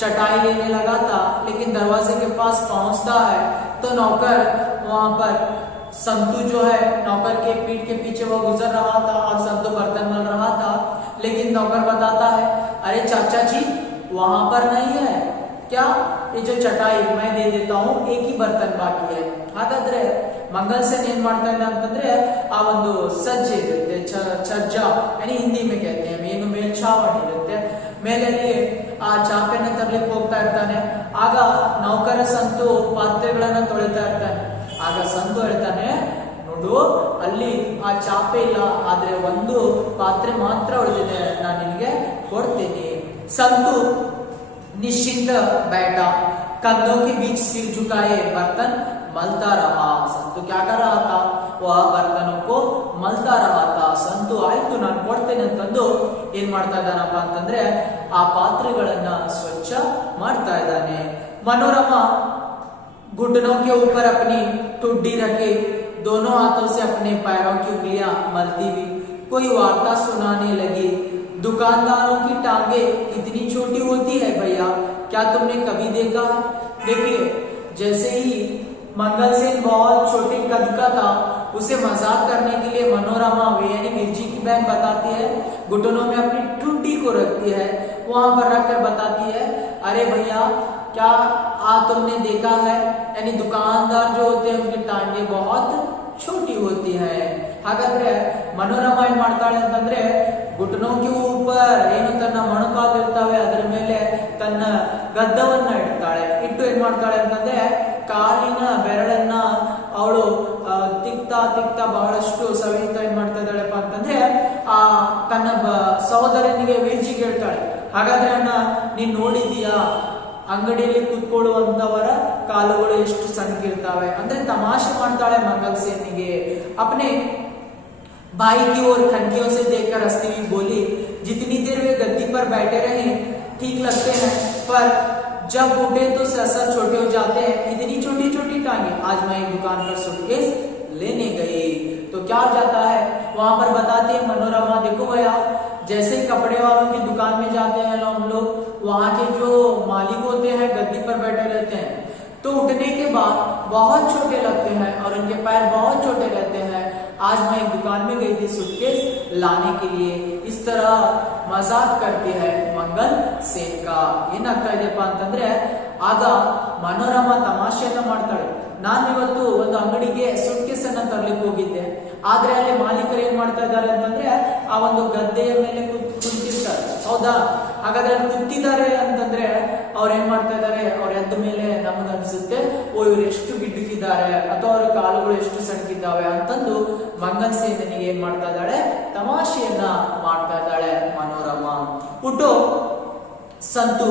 चटाई लेने लगा था, लेकिन दरवाजे के पास पहुंचता है तो नौकर वहां पर संतू जो है नौकर के पीठ के पीछे वो गुजर रहा था और संतू बर्तन मल रहा था, लेकिन नौकर बताता है अरे चाचा जी वहां पर नहीं है, क्या ये जो चटाई मैं दे देता हूँ, एक ही बर्तन बाकी है। ಹಾಗಾದ್ರೆ ಮಂಗಲ್ ಸೇನ್ ಏನ್ ಮಾಡ್ತಾ ಇದ್ದ ಅಂತಂದ್ರೆ ಆ ಒಂದು ಸಜ್ಜೆ ಇರುತ್ತೆ, ಛಜ್ಜ यानी हिंदी में कहते हैं, ಏನು ಮೇಲ್ಛಾವಣಿ ಇರುತ್ತೆ, ಮೇಲಲ್ಲಿ ಆ ಚಾಪೆನ ತರಲಿಕ್ಕೆ ಹೋಗ್ತಾ ಇರ್ತಾನೆ। ಆಗ ನೌಕರ ಸಂತು ಪಾತ್ರೆಗಳನ್ನ ತೊಳಿತಾ ಇರ್ತಾನೆ। ಆಗ ಸಂತು ಹೇಳ್ತಾನೆ, ನೋಡು ಅಲ್ಲಿ ಆ ಚಾಪೆ ಇಲ್ಲ, ಆದ್ರೆ ಒಂದು ಪಾತ್ರೆ ಮಾತ್ರ ಉಳಿದಿದೆ, ನಾನು ನಿನಗೆ ಕೊಡ್ತೀನಿ। संतू निश्चिंत बैठा, कंधों के बीच सिर झुकाए बर्तन मलता रहा। संतु क्या कर रहा था, वह बर्तनों को मलता रहा था। संतु ಆಯ್ತು ನಾನು ಕೊಡ್ತೇನೆ ಅಂತಂದು ಏನ್ ಮಾಡ್ತಾ ಇದ್ದಾನಪ್ಪ ಅಂತಂದ್ರೆ ಆ ಪಾತ್ರೆಗಳನ್ನ ಸ್ವಚ್ಛ ಮಾಡ್ತಾ ಇದ್ದಾನೆ। मनोरमा घुटनों के ऊपर अपनी ठुड्डी रखे दोनों हाथों से अपने पैरों की उंगलियां मलती हुई कोई वार्ता सुनाने लगी। दुकानदारों की टांगे कितनी छोटी होती है भैया, क्या तुमने कभी देखा है? देखिए, जैसे ही मंगलसेन बहुत छोटे कद का था, उसे मजाक करने के लिए मनोरमा यानी मिर्ची की बहन बताती है, घुटनों में अपनी ठुड्डी को रखती है, वहां पर रखकर बताती है, अरे भैया क्या तुमने देखा है, यानी दुकानदार जो होते हैं उनकी टांगे बहुत छोटी होती है। ಹಾಗಾದ್ರೆ ಮನೋರಮ ಏನ್ ಮಾಡ್ತಾಳೆ ಅಂತಂದ್ರೆ घुटनों ऊपर ಏನು ತನ್ನ ಮೊಣಕಾಲಿರ್ತವೆ ಅದರ ಮೇಲೆ ತನ್ನ ಗದ್ದವನ್ನ ಇಡ್ತಾಳೆ, ಇಟ್ಟು ಏನ್ ಮಾಡ್ತಾಳೆ ಅಂತಂದ್ರೆ ಕಾಲಿನ ಬೆರಳನ್ನ ಅವಳು ತಿಕ್ತಾ ತಿಕ್ತಾ ಬಹಳಷ್ಟು ಸವಿತಾ ಏನ್ ಮಾಡ್ತಾ ಇದ್ದಾಳಪ್ಪ ಅಂತಂದ್ರೆ ಆ ತನ್ನ ಸಹೋದರನಿಗೆ ವೀರ್ಜಿಗೆ ಹೇಳ್ತಾಳೆ, ಹಾಗಾದ್ರೆ ಅಣ್ಣ ನೀನ್ ನೋಡಿದೀಯಾ ಅಂಗಡಿಯಲ್ಲಿ ಕೂತ್ಕೊಳ್ಳುವಂತವರ ಕಾಲುಗಳು ಎಷ್ಟು ಸಣ್ಣಗಿರ್ತಾವೆ ಅಂದ್ರೆ ತಮಾಷೆ ಮಾಡ್ತಾಳೆ मंगलसेनिಗೆ। अपने भाई की ओर खंडियों से देखकर हंसती हुई बोली, जितनी देर वे गद्दी पर बैठे रहे ठीक लगते हैं, पर जब उठे तो सर छोटे हो जाते हैं, इतनी छोटी छोटी टांगे। आज मैं एक दुकान पर सूटकेस लेने गई तो क्या हो जाता है, वहां पर बताते हैं मनोरमा, देखो भैया जैसे कपड़े वालों की दुकान में जाते हैं हम लोग, वहां के जो मालिक होते हैं गद्दी पर बैठे रहते हैं, तो उठने के बाद बहुत छोटे लगते हैं और उनके पैर बहुत छोटे रहते हैं। आज मैं एक दुकान में गई थी सूटकेस लाने के लिए, इस तरह मजाक करती है मंगलसेन का। ಏನಾಗ್ತಾ ಇದೆಪ್ಪ ಅಂತಂದ್ರೆ ಆಗ ಮನೋರಮ ತಮಾಷೆಯನ್ನ ಮಾಡ್ತಾಳೆ, ನಾನು ಇವತ್ತು ಒಂದು ಅಂಗಡಿಗೆ ಸೂಟ್ಕೇಸ್ ಅನ್ನ ತರಲಿಕ್ಕೆ ಹೋಗಿದ್ದೆ, ಆದ್ರೆ ಅಲ್ಲಿ ಮಾಲೀಕರು ಏನ್ ಮಾಡ್ತಾ ಇದ್ದಾರೆ ಅಂತಂದ್ರೆ ಆ ಒಂದು ಗದ್ದೆಯ ಮೇಲೆ ಕುಂತಿರ್ತಾರೆ, ಹೌದಾ? ಹಾಗಾದ್ರೆ ಅಲ್ಲಿ ಕುಂತಿದ್ದಾರೆ ಅಂತಂದ್ರೆ ಅವ್ರು ಏನ್ ಮಾಡ್ತಾ ಇದ್ದಾರೆ, ಅವ್ರ ಎದ್ದ ಮೇಲೆ ನಮಗ ಅನ್ಸುತ್ತೆ, ಓ ಇವ್ರು ಎಷ್ಟು ಗಿಡ್ಡಕ್ಕಿದ್ದಾರೆ ಅಥವಾ ಅವ್ರ ಕಾಲುಗಳು ಎಷ್ಟು ಸಣ್ಣಗಿದ್ದಾವೆ ಅಂತಂದು ಮಂಗಲಸೇನಿಗೆ ಏನ್ ಮಾಡ್ತಾ ಇದ್ದಾಳೆ, ತಮಾಷೆಯನ್ನ ಮಾಡ್ತಾ ಇದ್ದಾಳೆ मनोरमा। उठो संतु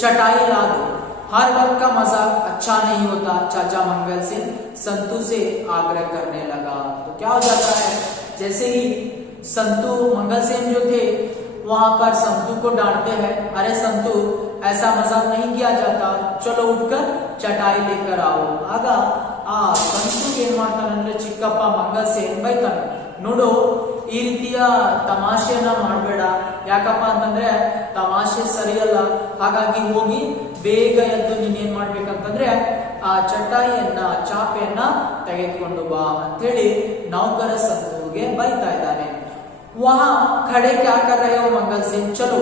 चटाई ला दो, हर वक्त का मजाक अच्छा नहीं होता, चाचा मंगलसेन संतु से आग्रह करने लगा। तो क्या हो जाता है, जैसे ही संतु मंगलसेन जो थे वहां पर संतु को डांटते हैं, अरे संतु ऐसा मजाक नहीं किया जाता, चलो उठकर चटाई लेकर आओ। आग संतु ಏನ್ ಮಾಡ್ತಾನಂದ್ರೆ ಚಿಕ್ಕಪ್ಪ ಮಂಗಲಸೇನ್ ಬೈತಾನೆ, ನೋಡು ಈ ರೀತಿಯ ತಮಾಷೆಯನ್ನ ಮಾಡಬೇಡ, ಯಾಕಪ್ಪ ಅಂತಂದ್ರೆ ತಮಾಷೆ ಸರಿಯಲ್ಲ, ಹಾಗಾಗಿ ಹೋಗಿ ಬೇಗ ಎದ್ದು ನೀನ್ ಏನ್ ಮಾಡ್ಬೇಕಂತಂದ್ರೆ ಆ ಚಟಾಯಿಯನ್ನ ಚಾಪೆಯನ್ನ ತೆಗೆದುಕೊಂಡು ಬಾ ಅಂತ ಹೇಳಿ ನೌಕರ ಸಂತುಗೆ ಬೈತಾ ಇದ್ದಾನೆ। वहां खड़े क्या कर रहे हो मंगलसेन, चलो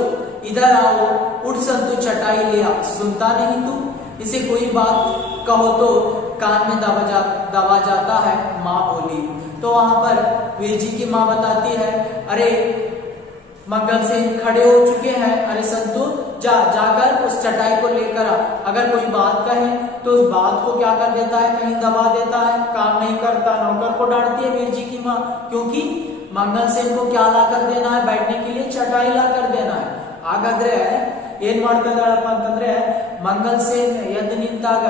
इधर आओ। उठ संतु चटाई लिया, सुनता नहीं तू, इसे कोई बात कहो तो कान में दबा जाता है, माँ बोली। तो वहां पर वीर जी की माँ बताती है, अरे मंगलसेन खड़े हो चुके हैं, अरे संतु जाकर उस चटाई को लेकर आ। अगर कोई बात कहे तो उस बात को क्या कर देता है, कहीं दबा देता है, काम नहीं करता, नौकर को डांटती है वीर जी की माँ, क्योंकि मंगलसेन को क्या ला कर देना है, बैठने के लिए चटाई ला कर देना है। ಹಾಗಾದ್ರೆ ಏನ್ ಮಾಡ್ತಾ ಇದ್ದಾಳಪ್ಪ ಅಂತಂದ್ರೆ ಮಂಗಲಸೇನ್ ಎದ್ದು ನಿಂತಾಗ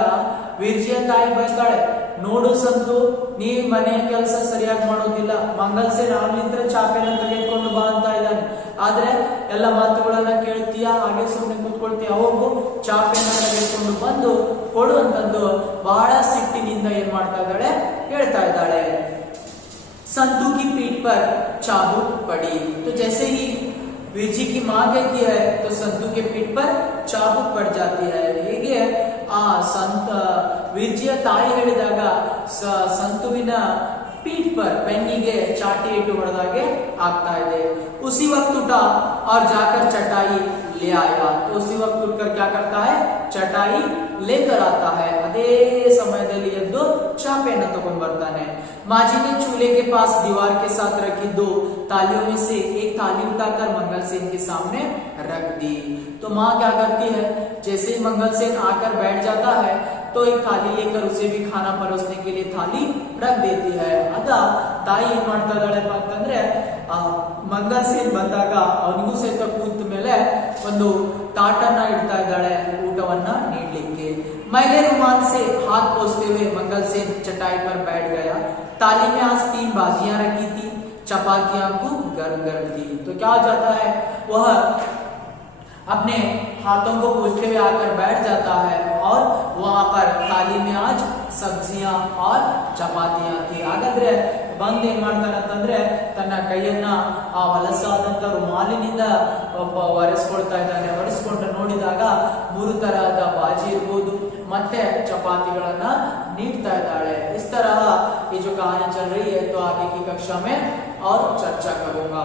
ವೀರ್ಜಿಯ ತಾಯಿ ಬೈತಾಳೆ, ನೋಡು ಸಂತು ನೀ ಮನೆ ಕೆಲಸ ಸರಿಯಾಗಿ ಮಾಡೋದಿಲ್ಲ, ಮಂಗಲಸೇನ್ ಆಗ್ಲಿಂತ್ರ ಚಾಪೆನ ತೆಗೆದುಕೊಂಡು ಬಾ ಅಂತ ಇದ್ದಾನೆ, ಆದ್ರೆ ಎಲ್ಲ ಮಾತುಗಳನ್ನ ಕೇಳ್ತೀಯಾ, ಹಾಗೆ ಸುಮ್ಮನೆ ಕೂತ್ಕೊಳ್ತೀಯ, ಹೋಗು ಚಾಪೆನ ತೆಗೆದುಕೊಂಡು ಬಂದು ಕೊಡು ಅಂತಂದು ಬಹಳ ಸಿಟ್ಟಿನಿಂದ ಏನ್ ಮಾಡ್ತಾ ಇದ್ದಾಳೆ, ಹೇಳ್ತಾ ಇದ್ದಾಳೆ। संतु की पीठ पर चाबुक पड़ी, तो जैसे ही वीर जी की माँ कहती है तो संतु के पीठ पर चाबुक पड़ जाती है। ಹೀಗೆ ಆ ಸಂತ ವೀರ್ಜಿಯ ತಾಯಿ ಹೇಳಿದಾಗ ಸಂತುವಿನ पीठ पर ಬೆನ್ನಿಗೆ ಚಾಟಿ ಇಟ್ಟು ಹೊಡೆದಾಗೆ ಆಗ್ತಾ ಇದೆ। उसी वक्त उठा और जाकर चटाई ले आया, तो उसी वक्त उठकर क्या करता है, चटाई लेकर आता है। ಅದೇ ಸಮಯದಲ್ಲಿ ಎದ್ದು ಚಾಪೆಯನ್ನು ತಗೊಂಡು ಬರ್ತಾನೆ। माजी ने चूल्हे के पास दीवार के साथ रखी दो थालियों में से एक थाली उठाकर मंगलसेन के सामने रख दी। तो माँ क्या करती है, जैसे ही मंगलसेन आकर बैठ जाता है तो एक थाली लेकर उसे भी खाना परोसने के लिए थाली रख देती है। ಆಗ ತಾಯಿ ಏನ್ ಮಾಡ್ತಾ ಇದ್ದಾಳೆಪ್ಪ ಅಂತಂದ್ರೆ ಮಂಗಲಸೇನ್ ಬಂದಾಗ ಅವನಿಗೂ ಸಹಿತ ಕೂತ ಮೇಲೆ ಒಂದು ತಾಟನ್ನ ಇಡ್ತಾ ಇದ್ದಾಳೆ ಊಟವನ್ನ ನೀಡ್ಲಿಕ್ಕೆ। मैले रुमाल से हाथ पोंछते हुए मंगलसेन चटाई पर बैठ गया। थाली में आज 3 भाजियां रखी थी, चपातियां खूब गर्म गर्म थी। तो क्या हो जाता है, वह अपने हाथों को पोंछते हुए आकर बैठ जाता है और वहां पर थाली में आज सब्जियां और ಚಪಾತಿಯಾ थी। ಹಾಗಾದ್ರೆ ಬಂದ್ ಏನ್ ಮಾಡ್ತಾನೆ ಅಂತಂದ್ರೆ ತನ್ನ ಕೈಯನ್ನ ಆ ವಲಸಾದಂತ ರುಮಾಲಿನಿಂದ ಒರೆಸ್ಕೊಳ್ತಾ ಇದ್ದಾನೆ। ಒರೆಸ್ಕೊಂಡು ನೋಡಿದಾಗ 3 ತರಹದ ಬಾಜಿ ಇರಬಹುದು ಮತ್ತೆ ಚಪಾತಿಗಳನ್ನ ನೀಡ್ತಾ ಇದ್ದಾಳೆ। इस तरह ये जो कहानी चल रही है तो आगे की कक्षा में और चर्चा करूंगा।